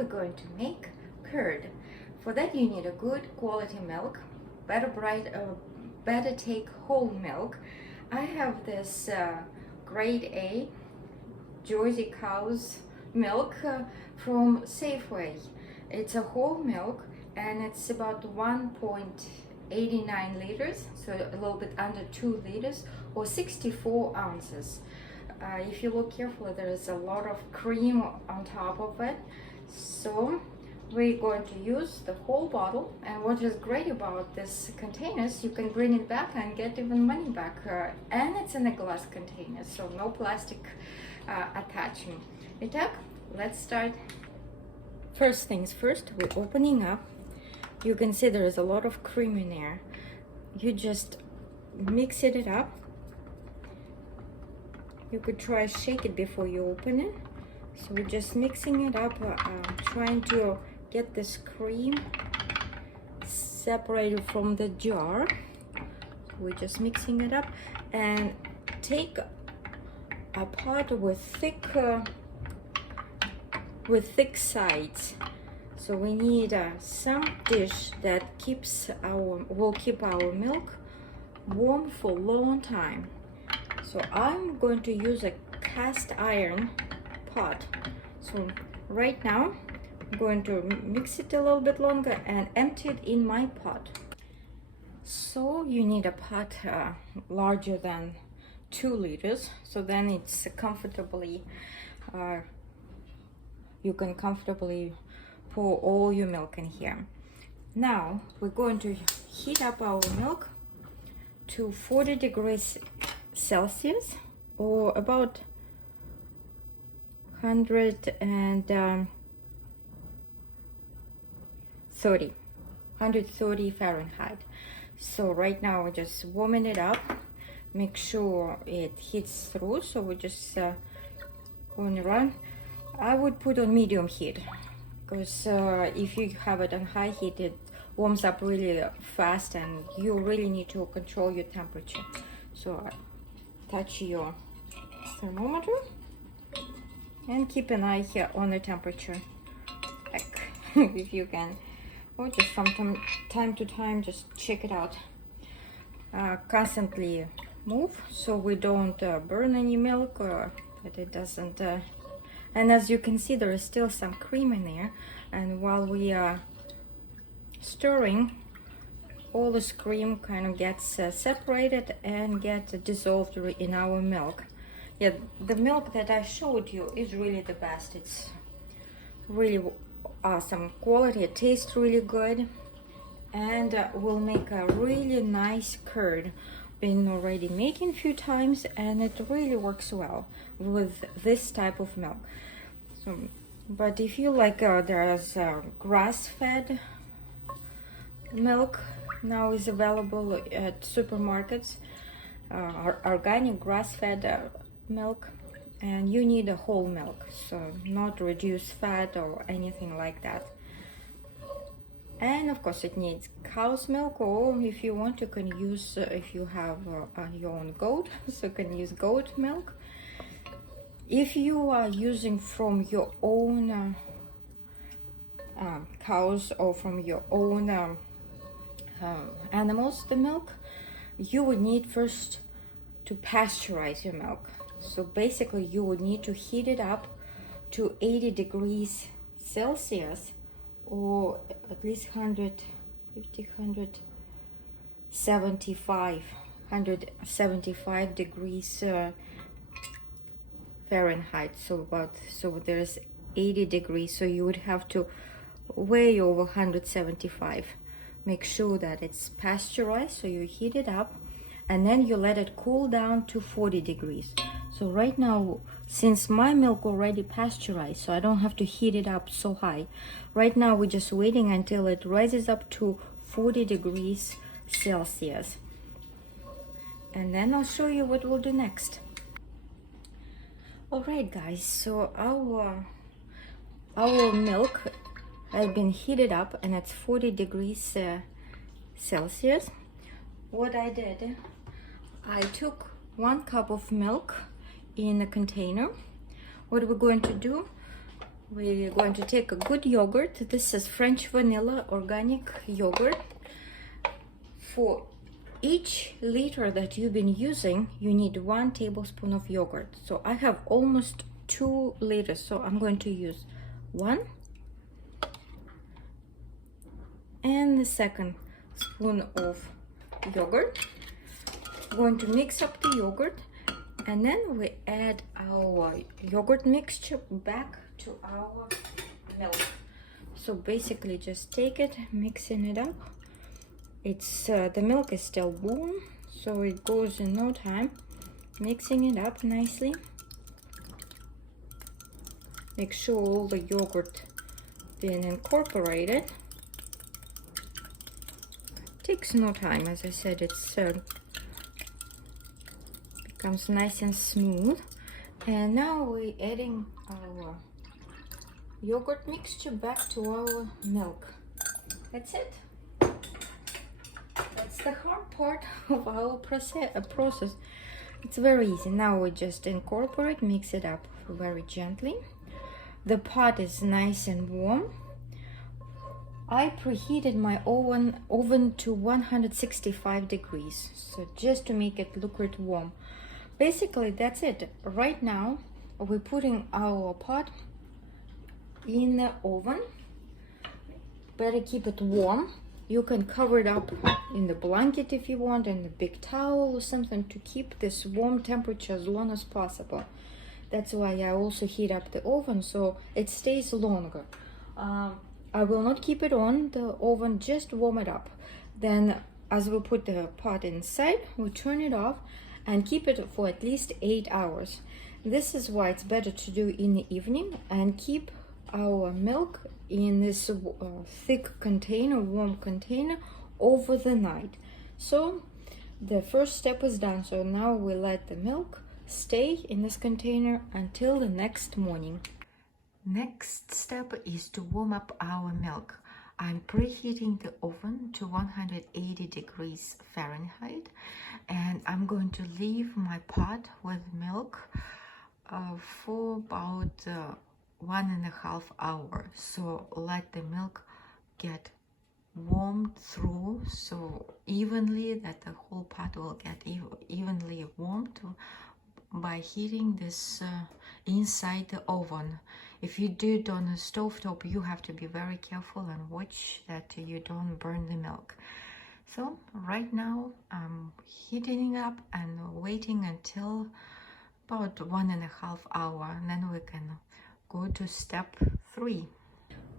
we're going to make curd. For that you need a good quality milk, better take whole milk. I have this grade A Jersey cow's milk from Safeway. It's a whole milk and it's about 1.89 liters, so a little bit under 2 liters, or 64 ounces. If you look carefully, there is a lot of cream on top of it. So we're going to use the whole bottle, and what is great about this containers, you can bring it back and get even money back, and it's in a glass container, so no plastic attachment. Итак, let's start. First things first, we're opening up. You can see there is a lot of cream in there. You just mix it up. You could try shake it before you open it. So we're just mixing it up, trying to get this cream separated from the jar. We're just mixing it up, and take a pot with thick sides. So we need some dish that will keep our milk warm for a long time. So I'm going to use a cast iron pot. So right now I'm going to mix it a little bit longer and empty it in my pot. So you need a pot larger than 2 liters, so then it's comfortably you can comfortably pour all your milk in here. Now we're going to heat up our milk to 40 degrees Celsius, or about 130 Fahrenheit. So right now we're just warming it up. Make sure it heats through. So we're just going around. I would put on medium heat, because if you have it on high heat, it warms up really fast, and you really need to control your temperature. So touch your thermometer and keep an eye here on the temperature, like if you can, or just from time to time just check it out. Constantly move so we don't burn any milk, that it doesn't and as you can see, there is still some cream in there, and while we are stirring, all this cream kind of gets separated and gets dissolved in our milk. Yeah, the milk that I showed you is really the best. It's really awesome quality. It tastes really good, and will make a really nice curd. Been already making a few times, and it really works well with this type of milk. So, but if you like, there's grass-fed milk now is available at supermarkets, organic grass-fed milk, and you need a whole milk, so not reduced fat or anything like that. And of course it needs cow's milk, or if you want, you can use, if you have your own goat, so you can use goat milk. If you are using from your own cows, or from your own animals, the milk, you would need first to pasteurize your milk. So basically you would need to heat it up to 80 degrees Celsius, or at least 175 degrees Fahrenheit. So there's 80 degrees, so you would have to way over 175. Make sure that it's pasteurized, so you heat it up and then you let it cool down to 40 degrees. So right now, since my milk already pasteurized, so I don't have to heat it up so high. Right now we're just waiting until it rises up to 40 degrees Celsius. And then I'll show you what we'll do next. Alright guys, so our milk has been heated up and it's 40 degrees Celsius. What I did, I took 1 cup of milk in a container. What we're going to do, we're going to take a good yogurt. This is French vanilla organic yogurt. For each liter that you've been using, you need 1 tablespoon of yogurt. So I have almost 2 liters, so I'm going to use 1 and the second spoon of yogurt. I'm going to mix up the yogurt, and then we add our yogurt mixture back to our milk. So basically just take it, mixing it up. It's the milk is still warm, so it goes in no time. Mixing it up nicely. Make sure all the yogurt being incorporated. Takes no time, as I said. It's becomes nice and smooth. And now we're adding our yogurt mixture back to our milk. That's it. That's the hard part of our process. It's very easy. Now we just incorporate, mix it up very gently. The pot is nice and warm. I preheated my oven to 165 degrees, so just to make it liquid warm. Basically, that's it. Right now, we're putting our pot in the oven. Better keep it warm. You can cover it up in the blanket if you want, in a big towel or something, to keep this warm temperature as long as possible. That's why I also heat up the oven so it stays longer. I will not keep it on the oven, just warm it up. Then as we put the pot inside, we turn it off and keep it for at least 8 hours. This is why it's better to do in the evening, and keep our milk in this thick container, warm container, over the night. So the first step is done. So now we let the milk stay in this container until the next morning. Next step is to warm up our milk. I'm preheating the oven to 180 degrees Fahrenheit, and I'm going to leave my pot with milk for about 1.5 hours. So let the milk get warmed through so evenly that the whole pot will get evenly warmed by heating this inside the oven. If you do it on a stovetop, you have to be very careful and watch that you don't burn the milk. So right now I'm heating up and waiting until about 1.5 hours, and then we can go to step 3.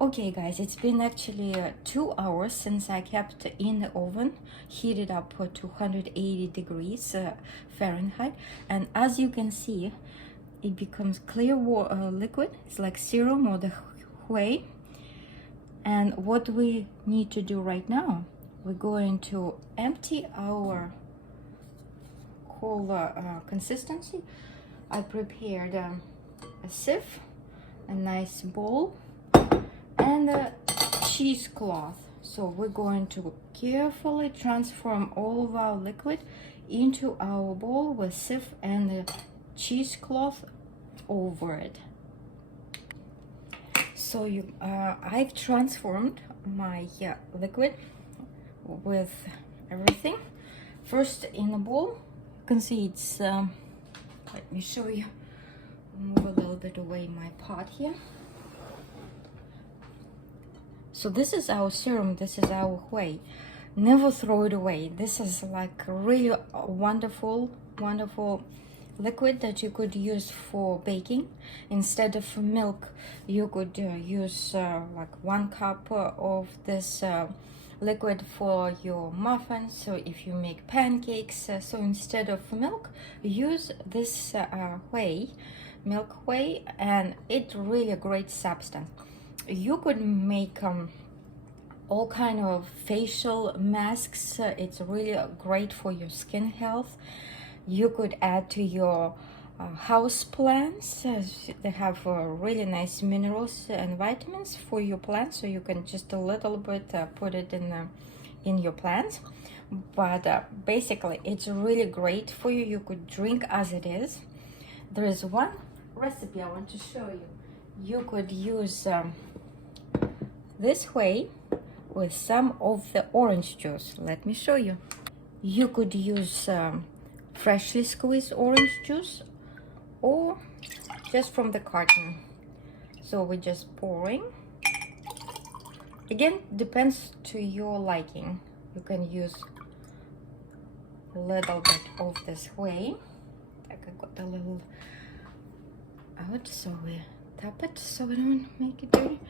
Okay guys, it's been actually 2 hours since I kept in the oven, heated up to 180 degrees Fahrenheit, and as you can see, it becomes clear liquid. It's like serum or the whey. And what we need to do right now, we're going to empty our whole consistency. I prepared a sieve, a nice bowl, and a cheesecloth. So we're going to carefully transform all of our liquid into our bowl with sieve and the cheesecloth over it. So I've transformed my liquid with everything. First in the bowl, you can see it's let me show you. Move a little bit away my pot here. So this is our serum, this is our whey. Never throw it away. This is like a really wonderful liquid that you could use for baking. Instead of milk, you could use like 1 cup of this liquid for your muffins. So if you make pancakes, so instead of milk, use this whey, milk whey, and it's really a great substance. You could make all kind of facial masks. It's really great for your skin health. You could add to your house plants. They have really nice minerals and vitamins for your plants, so you can just a little bit put it in your plants. But basically, it's really great for you. You could drink as it is. There is one recipe I want to show you. you could use this way with some of the orange juice. Let me show you. You could use freshly squeezed orange juice or just from the carton. So we're just pouring. Again, depends to your liking. You can use a little bit of this way. Like I got a little out, so we tap it so we don't make it dirty.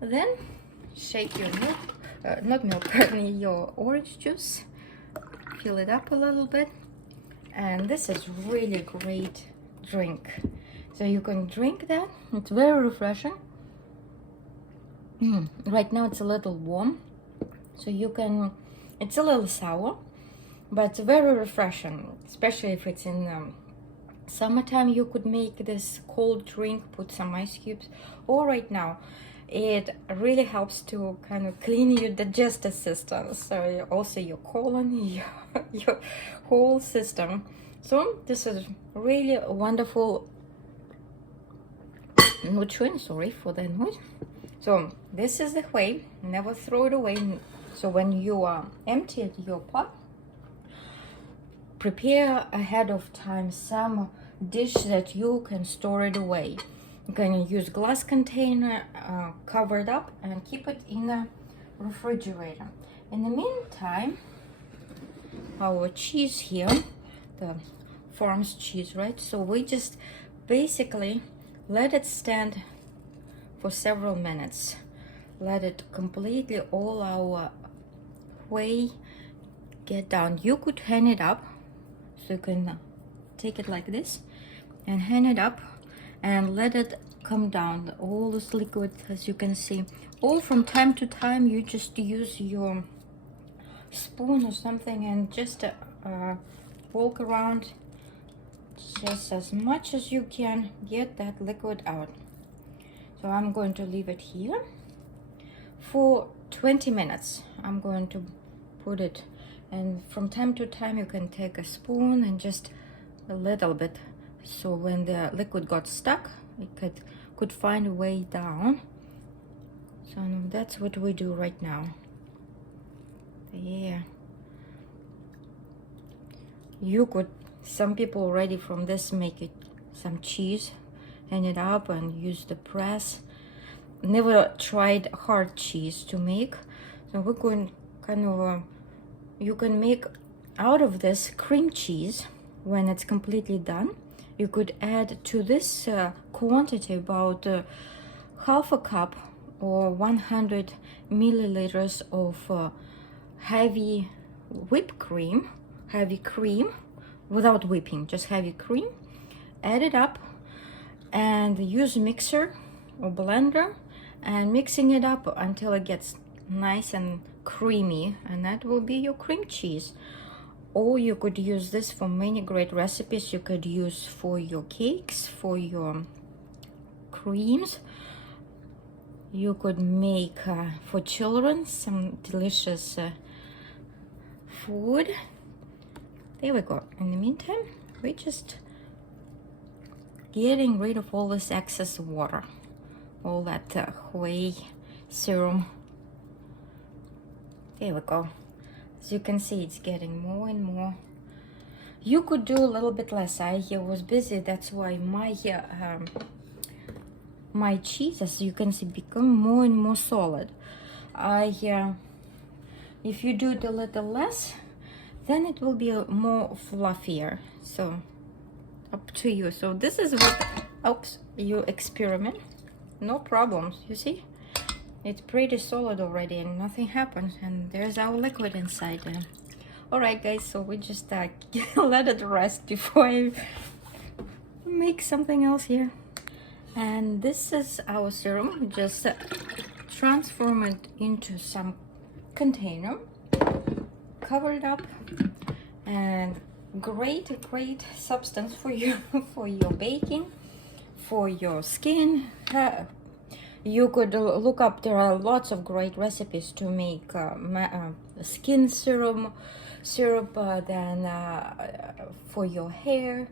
Then shake your milk, not milk, pardon, your orange juice. Fill it up a little bit, and this is really great drink. So you can drink that. It's very refreshing. Right now it's a little warm, so you can. It's a little sour, but it's very refreshing, especially if it's in summertime. You could make this cold drink, put some ice cubes, or right now it really helps to kind of clean your digestive system, so also your colon, your whole system. So this is really a wonderful nutrient. Sorry for the noise. So this is the way. Never throw it away. So when you empty your pot, prepare ahead of time some dish that you can store it away. You can use glass container, cover it up, and keep it in the refrigerator. In the meantime, our cheese here, the farm's cheese, right? So we just basically let it stand for several minutes. Let it completely, all our whey get down. You could hang it up, so you can take it like this and hang it up and let it come down. All this liquid, as you can see. Or from time to time, you just use your spoon or something and just walk around just as much as you can, get that liquid out. So I'm going to leave it here for 20 minutes. I'm going to put it, and from time to time you can take a spoon and just a little bit, so when the liquid got stuck, it could find a way down. So that's what we do right now. Yeah. You could, some people already from this make it some cheese, hang it up and use the press. Never tried hard cheese to make, so we're going kind of you can make out of this cream cheese when it's completely done. You could add to this quantity about half a cup or 100 milliliters of heavy whipped cream, heavy cream without whipping, just heavy cream. Add it up and use mixer or blender and mixing it up until it gets nice and creamy, and that will be your cream cheese. Or you could use this for many great recipes. You could use for your cakes, for your creams. You could make for children some delicious food. There we go. In the meantime, we just getting rid of all this excess water, all that whey serum. There we go. As you can see, it's getting more and more. You could do a little bit less. I was busy, that's why my cheese, as you can see, become more and more solid. If you do it a little less, then it will be more fluffier. So up to you. So this is what, oops, you experiment, no problems. You see, it's pretty solid already and nothing happens, and there's our liquid inside there. All right guys, so we just let it rest before I make something else here. And this is our serum. Just transform it into some container, cover it up, and great substance for you for your baking, for your skin. You could look up, there are lots of great recipes to make skin syrup, then for your hair,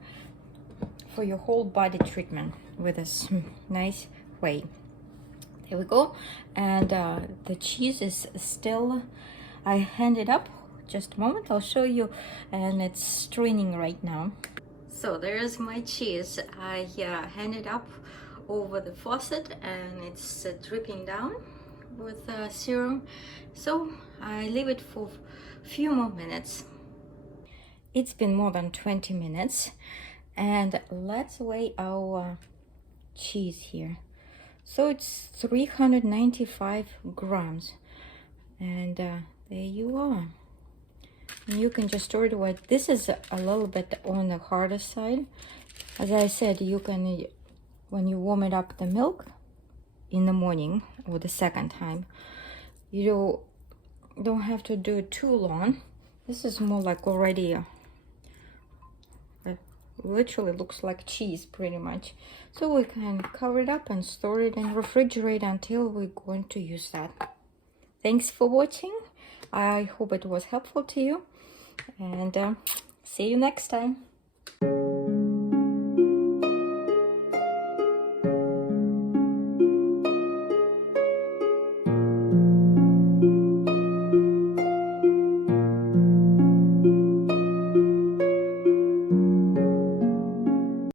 for your whole body treatment with this nice way. There we go. And the cheese is still, I hand it up. Just a moment, I'll show you. And it's straining right now. So there's my cheese. I hand it up over the faucet and it's dripping down with serum. So I leave it for a few more minutes. It's been more than 20 minutes. And let's weigh our cheese here. So it's 395 grams. And there you are. And you can just store it away. This is a little bit on the harder side. As I said, you can, when you warm it up the milk in the morning or the second time, you don't have to do it too long. This is more like already it literally looks like cheese pretty much. So we can cover it up and store it in refrigerator until we're going to use that. Thanks for watching. I hope it was helpful to you, and see you next time.